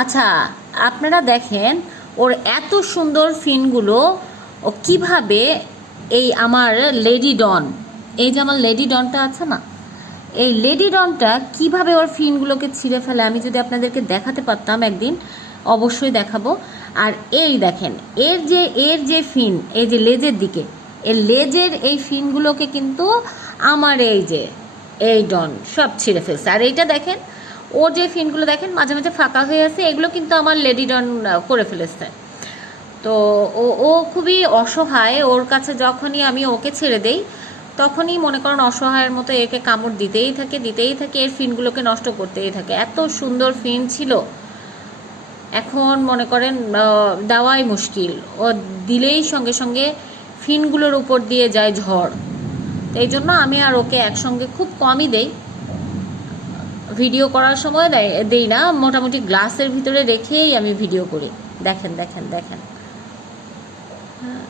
আচ্ছা, আপনারা দেখেন ওর এত সুন্দর ফিনগুলো ও কিভাবে এই আমার লেডি ডন, এই যে আমার লেডি ডনটা আছে না, এই লেডি ডনটা কিভাবে ওর ফিনগুলোকে ছিঁড়ে ফেলে আমি যদি আপনাদেরকে দেখাতে পারতাম একদিন, অবশ্যই দেখাবো। আর এই দেখেন এর যে ফিন, এই যে লেজের দিকে, এর লেজের এই ফিনগুলোকে কিন্তু আমার এই ডন সব ছিঁড়ে ফেলছে। আর এইটা দেখেন, ওর যে ফিনগুলো দেখেন মাঝে মাঝে ফাঁকা হয়ে আছে, এগুলো কিন্তু আমার লেডি ডন করে ফেলেছে। তো ও ও খুবই অসহায়। ওর কাছে যখনই আমি ওকে ছেড়ে দেই তখনই মনে করেন অসহায়ের মতো একে কামড় দিতেই থাকে, এর ফিনগুলোকে নষ্ট করতেই থাকে। এত সুন্দর ফিন ছিল, এখন মনে করেন দেওয়াই মুশকিল। ও দিলেই সঙ্গে সঙ্গে ফিনগুলোর উপর দিয়ে যায় ঝড়। তো এই জন্য আমি আর ওকে একসঙ্গে খুব কমই দেই, ভিডিও করার সময় দেই না, মোটামুটি গ্লাসের ভিতরে রেখেই আমি ভিডিও করি। দেখেন দেখেন দেখেন, হ্যাঁ।